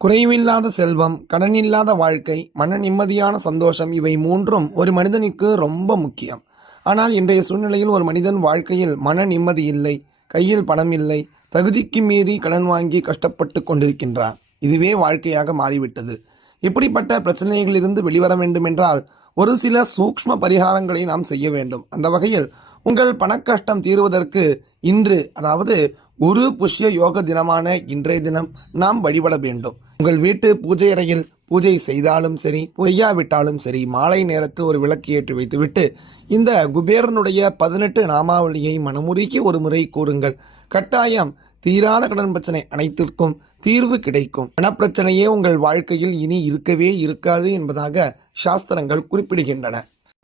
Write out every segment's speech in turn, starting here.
குறைவில்லாத செல்வம் கடனில்லாத வாழ்க்கை மன நிம்மதியான சந்தோஷம் இவை மூன்றும் ஒரு மனிதனுக்கு ரொம்ப முக்கியம். ஆனால் இன்றைய சூழ்நிலையில் ஒரு மனிதன் வாழ்க்கையில் மன நிம்மதி இல்லை கையில் பணம் இல்லை தகுதிக்கு மீறி கடன் வாங்கி கஷ்டப்பட்டு கொண்டிருக்கின்றான். இதுவே வாழ்க்கையாக மாறிவிட்டது. இப்படிப்பட்ட பிரச்சனைகளிலிருந்து வெளிவர வேண்டுமென்றால் ஒரு சில சூக்ஷ்ம பரிகாரங்களை நாம் செய்ய வேண்டும். அந்த வகையில் உங்கள் பணக்கஷ்டம் தீருவதற்கு இன்று அதாவது குரு புஷ்ய யோக தினமான இன்றைய தினம் நாம் வழிபட வேண்டும். உங்கள் வீட்டு பூஜை அறையில் பூஜை செய்தாலும் சரி பொய்யாவிட்டாலும் சரி மாலை நேரத்தில் ஒரு விளக்கு ஏற்றி வைத்துவிட்டு இந்த குபேரனுடைய பதினெட்டு நாமாவளியை மனமுருகி ஒரு முறை கூறுங்கள். கட்டாயம் தீராத கடன் பிரச்சனை அனைத்திற்கும் தீர்வு கிடைக்கும். பணப்பிரச்சனையே உங்கள் வாழ்க்கையில் இனி இருக்கவே இருக்காது என்பதாக சாஸ்திரங்கள் குறிப்பிடுகின்றன.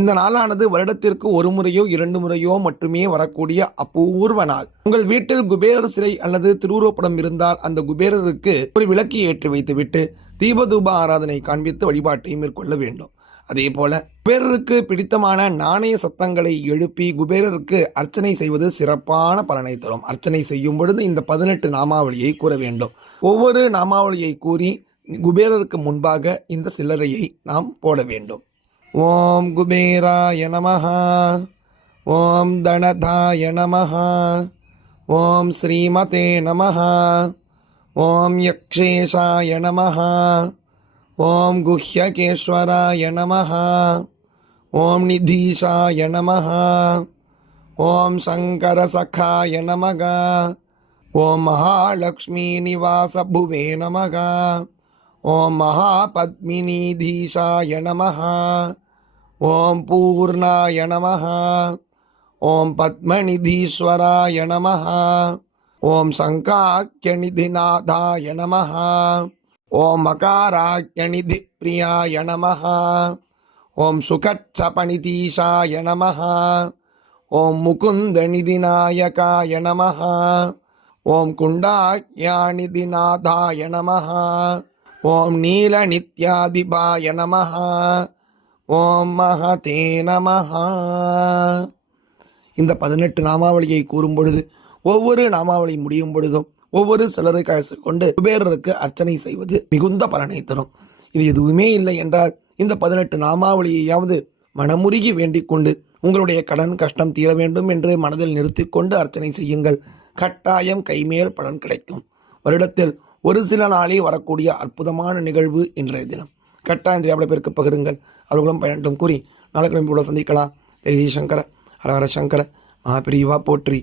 இந்த நாளானது வருடத்திற்கு ஒரு முறையோ இரண்டு முறையோ மட்டுமே வரக்கூடிய அபூர்வ நாள். உங்கள் வீட்டில் குபேரர் சிலை அல்லது திருவுருவப்படம் இருந்தால் அந்த குபேரருக்கு ஒரு விளக்கை ஏற்றி வைத்துவிட்டு தீபதூப ஆராதனை காண்பித்து வழிபாட்டை மேற்கொள்ள வேண்டும். அதே போல குபேரருக்கு பிடித்தமான நாணய சத்தங்களை எழுப்பி குபேரருக்கு அர்ச்சனை செய்வது சிறப்பான பலனை தரும். அர்ச்சனை செய்யும் பொழுது இந்த பதினெட்டு நாமாவளியை கூற வேண்டும். ஒவ்வொரு நாமாவளியை கூறி குபேரருக்கு முன்பாக இந்த சில்லறையை நாம் போட வேண்டும். ॐ कुबेराय नमः। ॐ दणधाय नमः। ॐ श्रीमते नमः। ॐ यक्षेशाय नमः। ॐ गुह्यकेश्वराय नमः। ॐ निधीशाय नमः। ॐ शङ्करसखाय नमः। ॐ महालक्ष्मीनिवासभुवे नमः। ॐ महापद्मिनीधीशाय नमः। ஓம் பூர்ணாய நம ஓம் பத்மநிதீஸ்வராய நம ஓம் சங்காக்கியநிதிநாதாய நம ஓம் மகாராக்கியநிதி பிரியாய நம ஓம் சுகச்சபணிதீஷாய நம ஓம் முகுந்தநிதிநாயகாய நம ஓம் குண்டாக்கியாநிதிநாதாய நம ஓம் நீலநித்யாதிபாய நம ஓம் மகதே நமஹா. இந்த பதினெட்டு நாமாவளியை கூறும் பொழுது ஒவ்வொரு நாமாவளி முடியும் பொழுதும் ஒவ்வொரு சிலரை காசு கொண்டு குபேரருக்கு அர்ச்சனை செய்வது மிகுந்த பலனை தரும். இது எதுவுமே இல்லை என்றால் இந்த பதினெட்டு நாமாவளியையாவது மனமுருகி வேண்டிக் கொண்டு உங்களுடைய கடன் கஷ்டம் தீர வேண்டும் என்று மனதில் நிறுத்தி கொண்டு அர்ச்சனை செய்யுங்கள். கட்டாயம் கைமேல் பலன் கிடைக்கும். வருடத்தில் ஒரு சில நாளே வரக்கூடிய அற்புதமான நிகழ்வு இன்றைய தினம். கட்டாயம் தெரியாமல் பேருக்கு பகிருங்கள். அவர்களும் பயணம் கூறி நாளை கிளம்பி சந்திக்கலாம். ஜெய் சங்கர ஹரஹர சங்கர மகாபிரிவா போற்றி.